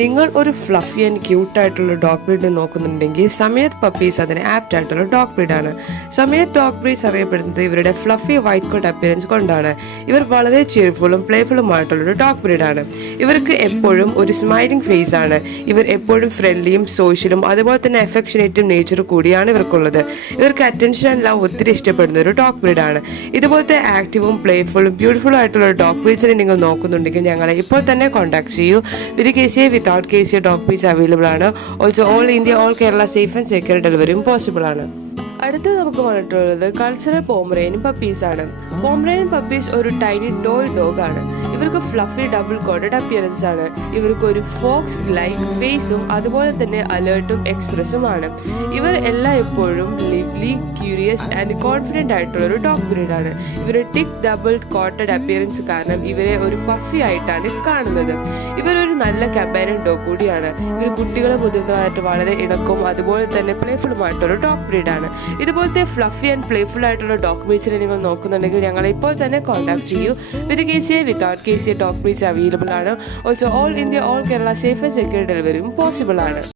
നിങ്ങൾ ഒരു fluffy and cute ആയിട്ടുള്ള ഡോഗ് ബ്രീഡ് നോക്കുന്നുണ്ടെങ്കിൽ സമയത്ത് പപ്പീസ് അതിന് ആപ്റ്റ് ആയിട്ടുള്ള ഡോഗ് ബ്രീഡാണ്. സമയത്ത് ഡോഗ് ബ്രീഡ്സ് അറിയപ്പെടുന്നത് ഇവരുടെ ഫ്ലഫി വൈറ്റ് കോട്ട് അപ്പിയറൻസ് കൊണ്ടാണ്. ഇവർ വളരെ cheerfulഉം പ്ലേഫുള്ളുമായിട്ടുള്ളൊരു ഡോഗ് ബ്രീഡാണ്. ഇവർക്ക് എപ്പോഴും ഒരു സ്മൈലിംഗ് ഫേസ് ആണ്. ഇവർ എപ്പോഴും ഫ്രണ്ട്ലിയും സോഷ്യലും അതുപോലെ തന്നെ അഫെക്ഷനേറ്റും നേച്ചർ കൂടിയാണ് ഇവർക്കുള്ളത്. ഇവർക്ക് അറ്റൻഷൻ ആൻഡ് ലവ് ഒത്തിരി ഇഷ്ടപ്പെടുന്ന ഒരു ഡോഗ് ബ്രീഡാണ്. ഇതുപോലത്തെ ആക്റ്റീവും പ്ലേഫുള്ളും ബ്യൂട്ടിഫുള്ളും ആയിട്ടുള്ള ഡോഗ് ബ്രീഡ്സിനെ നിങ്ങൾ നോക്കുന്നുണ്ടെങ്കിൽ ഞങ്ങളെ ഇപ്പോൾ തന്നെ കോൺടാക്ട് ചെയ്യൂ. With KCA without KCA dog breeds available ആണ്. Also all India all Kerala safe and secure ഡെലിവറിയും പോസിബിൾ ആണ്. അടുത്ത് നമുക്ക് വന്നിട്ടുള്ളത് കൾച്ചറൽ പോമറേനിയൻ പപ്പീസ് ആണ്. പോമറേനിയൻ പപ്പീസ് ഒരു ടൈനി ടോയ് ഡോഗ് ആണ്. ഇവർക്ക് ഫ്ലഫി ഡബിൾ കോട്ടഡ് അപ്പിയറൻസ് ആണ്. ഇവർക്ക് ഒരു ഫോക്സ് ലൈക്ക് ഫേസും അതുപോലെ തന്നെ അലേർട്ടും എക്സ്പ്രസും ആണ്. ഇവർ എപ്പോഴും ലിവ്ലി, ക്യൂരിയസ് ആൻഡ് കോൺഫിഡന്റ് ആയിട്ടുള്ള ഒരു ഡോഗ് ബ്രീഡ് ആണ്. ഇവരുടെ ടിക് ഡബിൾ കോട്ടഡ് അപ്പിയറൻസ് കാരണം ഇവരെ ഒരു പഫി ആയിട്ടാണ് കാണുന്നത്. ഇവരൊരു നല്ല കമ്പാനിയൻ ഡോഗ് കൂടിയാണ്. ഇവർ കുട്ടികളെ മുതിർന്നതായിട്ട് വളരെ ഇണക്കവും അതുപോലെ തന്നെ പ്ലേഫുള്ളുമായിട്ടൊരു ഡോഗ് ബ്രീഡ് ആണ്. ഇതുപോലത്തെ ഫ്ലഫി ആൻഡ് പ്ലേഫുൾ ആയിട്ടുള്ള ഡോഗ് ബ്രീഡ്സിനെ നിങ്ങൾ നോക്കുന്നുണ്ടെങ്കിൽ ഞങ്ങളെ ഇപ്പോൾ തന്നെ കോൺടാക്ട് ചെയ്യൂ. With KCA without KCA dog breeds available ആണ്. Also all India all Kerala safe and secure ഡെലിവറിയും പോസിബിൾ ആണ്.